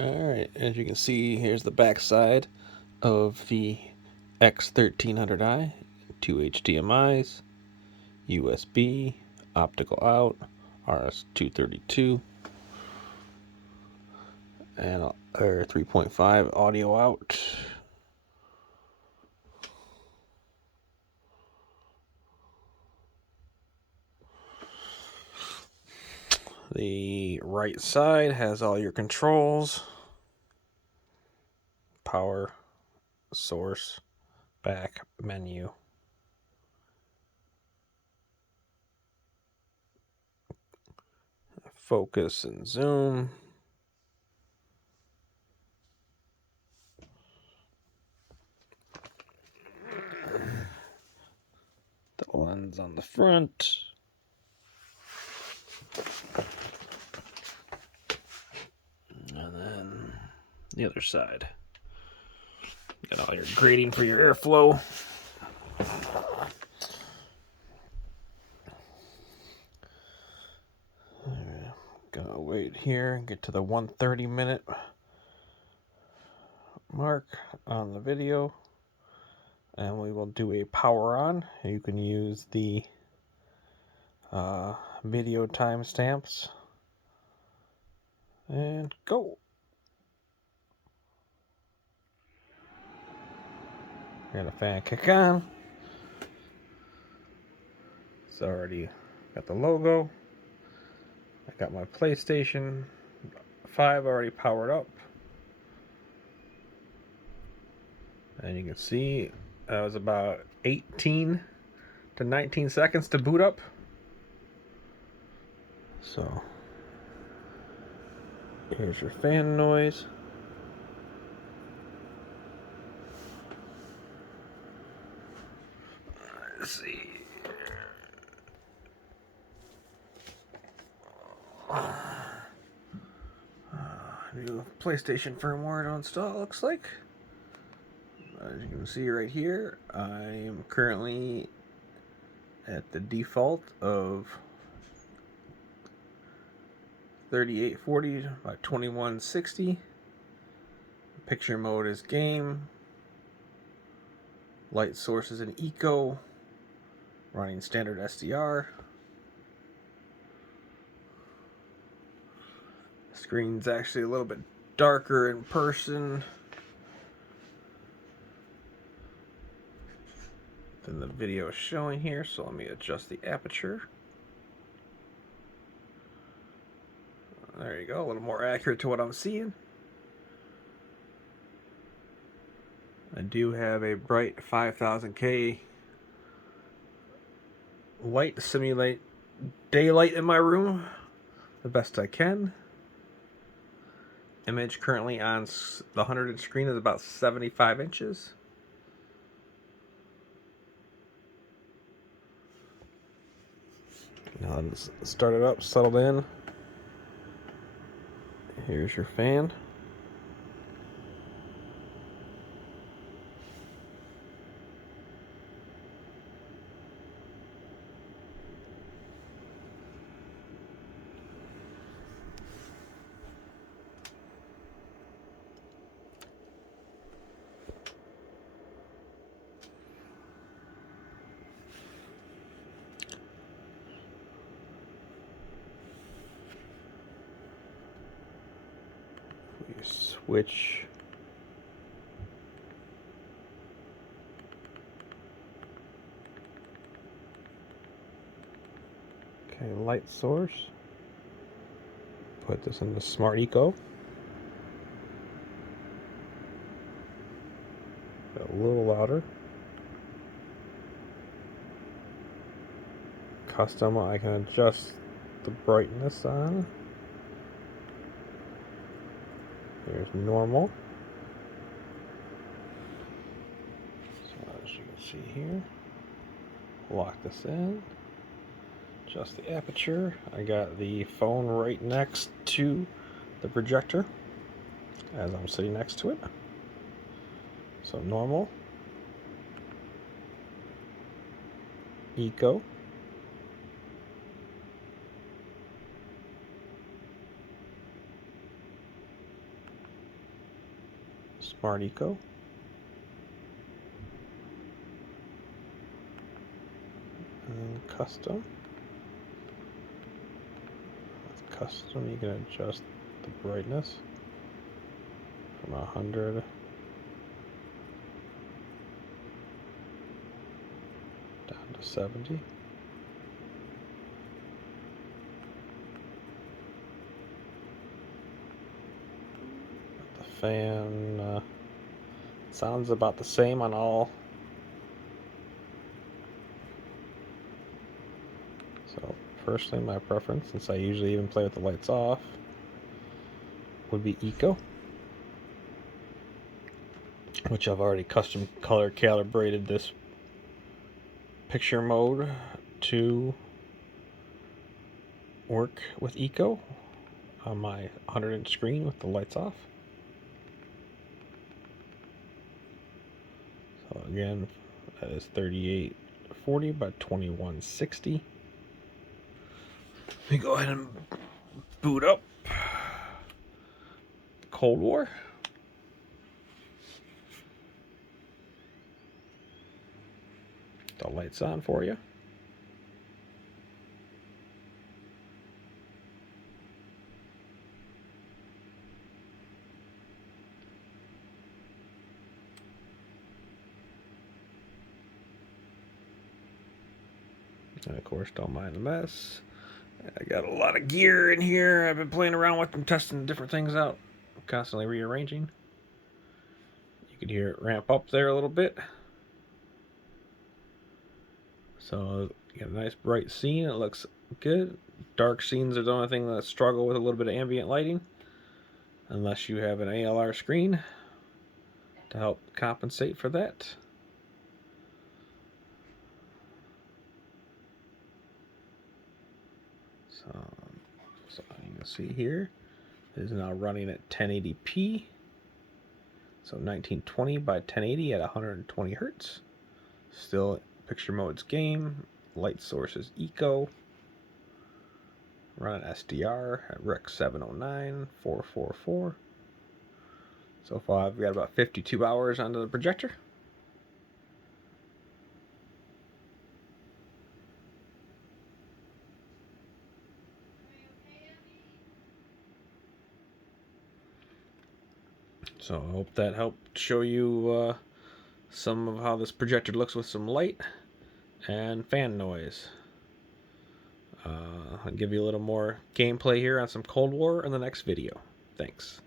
Alright, as you can see, here's the back side of the X1300i. 2 HDMIs, USB, optical out, RS-232, and 3.5 audio out. The right side has all your controls, power, source, back, menu. Focus and zoom. The lens on the front. And then the other side. Got all your grating for your airflow. Gonna wait here and get to the 130-minute mark on the video, and we will do a power on. You can use the video timestamps and go. Got a fan kick on. It's already got the logo. I got my PlayStation 5 already powered up. And you can see that was about 18 to 19 seconds to boot up. So here's your fan noise. Let's see. New PlayStation firmware to install, looks like. As you can see right here, I am currently at the default of 3840 by 2160. Picture mode is game. Light source is an eco. Running standard SDR. Screen's actually a little bit darker in person than the video is showing here, so let me adjust the aperture. There you go, a little more accurate to what I'm seeing. I do have a bright 5000K light to simulate daylight in my room the best I can. Image currently on the 100-inch screen is about 75 inches. Now let's start it up, settled in. Here's your fan. We switch light source. Put this in the Smart Eco. A little louder. Custom, I can adjust the brightness on. Here's normal. So as you can see here, lock this in. Adjust the aperture. I got the phone right next to the projector as I'm sitting next to it. So normal, eco, Smart Eco. And custom. With custom, you can adjust the brightness from 100 down to 70. The fan sounds about the same on all. So personally, my preference, since I usually even play with the lights off, would be Eco, which I've already custom color calibrated this picture mode to work with Eco on my 100-inch screen with the lights off. So again, that is 3840 by 2160. Let me go ahead and boot up Cold War. The lights on for you. And of course, don't mind the mess. I got a lot of gear in here. I've been playing around with them, testing different things out. I'm constantly rearranging. You can hear it ramp up there a little bit. So you got a nice bright scene. It looks good. Dark scenes are the only thing that struggle with a little bit of ambient lighting, unless you have an ALR screen to help compensate for that. So you can see here, it is now running at 1080p. So 1920 by 1080 at 120 hertz. Still picture mode's game. Light source is Eco. Run SDR at Rec 709 444. So far I've got about 52 hours onto the projector. So I hope that helped show you some of how this projector looks with some light and fan noise. I'll give you a little more gameplay here on some Cold War in the next video. Thanks.